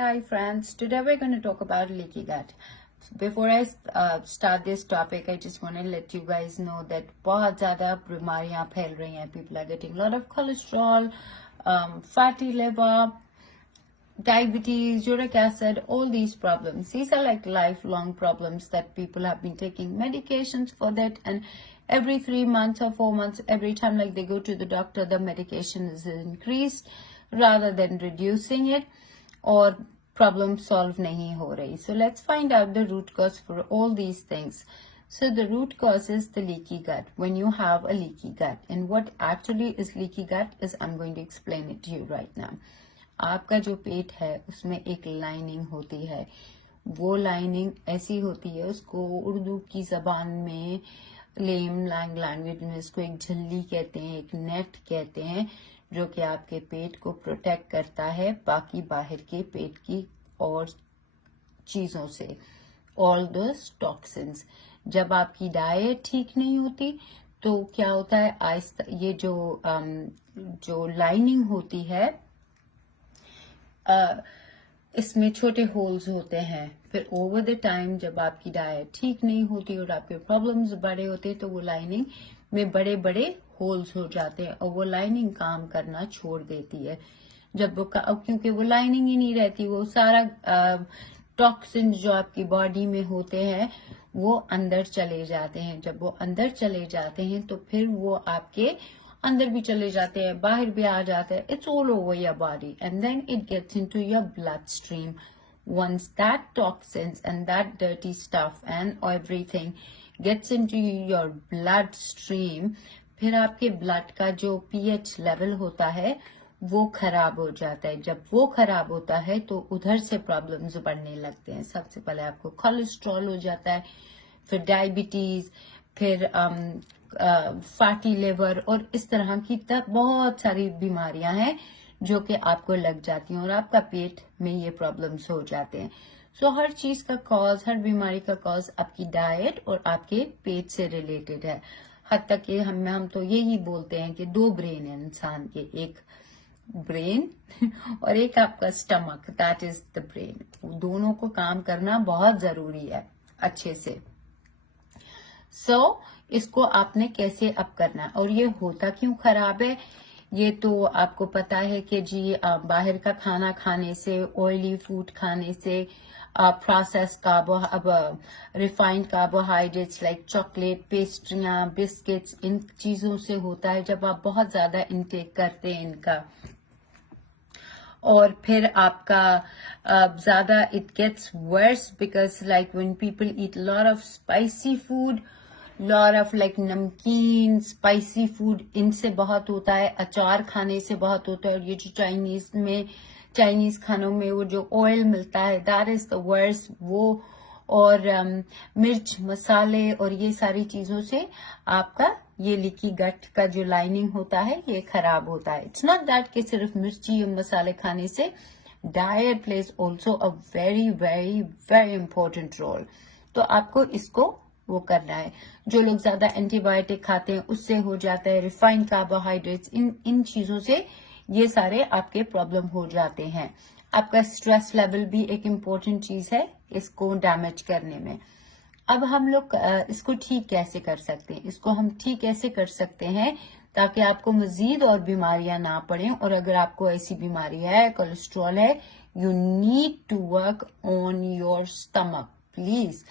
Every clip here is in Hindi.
Hi friends, today we're going to talk about leaky gut. Before I start this topic, I just want to let you guys know that बहुत ज़्यादा बीमारियां फैल रही हैं. People are getting a lot of cholesterol, fatty liver, diabetes, uric acid, all these problems. These are like lifelong problems that people have been taking medications for that, and every 3 months or 4 months, every time like they go to the doctor, the medication is increased rather than reducing it, or problem solve nahi ho rahi. So let's find out the root cause for all these things. So the root cause is the leaky gut. When you have a leaky gut, and what actually is leaky gut is I'm going to explain it to you right now. आपका जो पेट है उसमें एक लाइनिंग होती है. वो लाइनिंग ऐसी होती है, उसको उर्दू की जबान में लेम लैंग्वेज में इसको एक झल्ली कहते हैं, एक नेट कहते हैं, जो कि आपके पेट को प्रोटेक्ट करता है बाकी बाहर के पेट की और चीजों से, ऑल दोस टॉक्सिन्स. जब आपकी डाइट ठीक नहीं होती तो क्या होता है, आहिस्ता ये जो लाइनिंग होती है इसमें छोटे होल्स होते हैं. फिर ओवर द टाइम जब आपकी डाइट ठीक नहीं होती और आपके प्रॉब्लम्स बड़े होते हैं तो वो लाइनिंग में बड़े बड़े होल्स हो जाते हैं और वो लाइनिंग काम करना छोड़ देती है. जब वो क्योंकि वो लाइनिंग ही नहीं रहती, वो सारा टॉक्सिन जो आपकी बॉडी में होते हैं वो अंदर चले जाते हैं. जब वो अंदर चले जाते हैं तो फिर वो आपके अंदर भी चले जाते हैं, बाहर भी आ जाते हैं. It's all over your body and then it gets into your blood stream. Once that toxins and that dirty stuff and everything gets into your blood stream, फिर आपके ब्लड का जो pH लेवल होता है वो खराब हो जाता है. जब वो खराब होता है तो उधर से प्रॉब्लम्स बढ़ने लगते हैं. सबसे पहले आपको कोलेस्ट्रॉल हो जाता है, फिर डायबिटीज, फिर फैटी लिवर, और इस तरह की बहुत सारी बीमारियां हैं जो कि आपको लग जाती हैं और आपका पेट में ये प्रॉब्लम्स हो जाते हैं. सो हर चीज का कॉज, हर बीमारी का कॉज आपकी डाइट और आपके पेट से रिलेटेड है. हद तक कि हम तो यही बोलते हैं कि 2 ब्रेन है इंसान के, एक ब्रेन और एक आपका stomach, that is the brain. दोनों को काम करना बहुत जरूरी है अच्छे से. इसको आपने कैसे अप करना है, और ये होता क्यों खराब है ये तो आपको पता है कि जी बाहर का खाना खाने से, ऑयली फूड खाने से, process refined carbohydrates like chocolate, पेस्ट्रियां, बिस्किट्स, इन चीजों से होता है जब आप बहुत ज्यादा इंटेक करते हैं इनका. और फिर आपका ज्यादा it gets worse because like when people eat lot of spicy food, lot of like namkeen spicy food, इनसे बहुत होता है. अचार खाने से बहुत होता है. और ये जो चाइनीज खानों में वो जो ऑयल मिलता है, दैट इज द वर्स्ट. वो और मिर्च मसाले और ये सारी चीजों से आपका ये लीकी गट का जो लाइनिंग होता है ये खराब होता है. इट्स नॉट दैट कि सिर्फ मिर्ची और मसाले खाने से, diet plays also a very very very important role. तो आपको इसको वो करना है. जो लोग ज्यादा एंटीबायोटिक खाते हैं उससे हो जाता है, रिफाइंड कार्बोहाइड्रेट्स, इन चीजों से ये सारे आपके प्रॉब्लम हो जाते हैं. आपका स्ट्रेस लेवल भी एक इम्पोर्टेंट चीज है इसको डैमेज करने में. अब हम लोग इसको ठीक कैसे कर सकते हैं, इसको हम ठीक कैसे कर सकते हैं ताकि आपको मजीद और बीमारियां ना पड़े. और अगर आपको ऐसी बीमारी है, कोलेस्ट्रॉल है, you need to work on your stomach. Please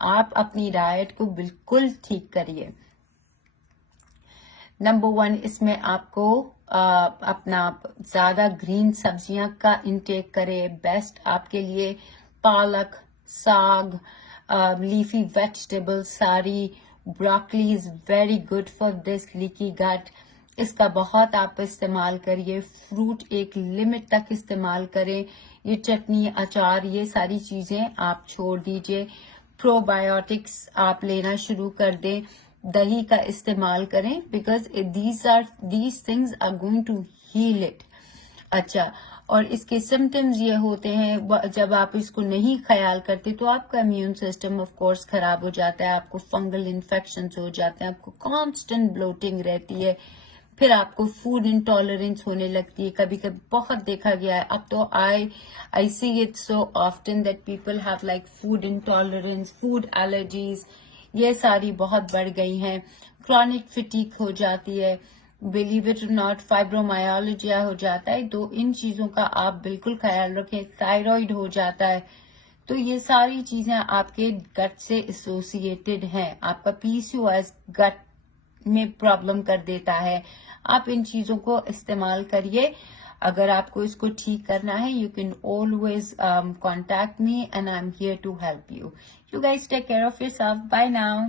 आप अपनी डाइट को बिल्कुल ठीक करिए. नंबर 1, इसमें आपको अपना ज्यादा ग्रीन सब्जियां का इंटेक करें. बेस्ट आपके लिए पालक, साग, लीफी वेजिटेबल्स सारी, broccoli is very good for this leaky gut. इसका बहुत आप इस्तेमाल करिए. फ्रूट एक लिमिट तक इस्तेमाल करें. ये चटनी, अचार, ये सारी चीजें आप छोड़ दीजिए. प्रोबायोटिक्स आप लेना शुरू कर दें. दही का इस्तेमाल करें because these things are going to heal it. अच्छा, और इसके सिम्टम्स ये होते हैं जब आप इसको नहीं ख्याल करते तो आपका इम्यून सिस्टम ऑफ कोर्स खराब हो जाता है, आपको फंगल इन्फेक्शंस हो जाते हैं, आपको कांस्टेंट ब्लोटिंग रहती है, फिर आपको फूड इंटॉलरेंस होने लगती है, कभी कभी बहुत देखा गया है, अब तो I see it so often that people have like food intolerance, food allergies, ये सारी बहुत बढ़ गई हैं। क्रॉनिक फिटीक हो जाती है, बिलीव इट और नॉट, फाइब्रोमाइल्जिया हो जाता है, तो इन चीजों का आप बिल्कुल ख्याल रखें। थायराइड हो जाता है, तो ये सारी चीजें आपके गट से एसोसिएटेड हैं। आपका पीसीओएस गट में प्रॉब्लम कर देता है। आप इन चीजों को इस्तेमाल करिए। अगर आपको इसको ठीक करना है, you can always contact me and I am here to help you. You guys take care of yourself. Bye now.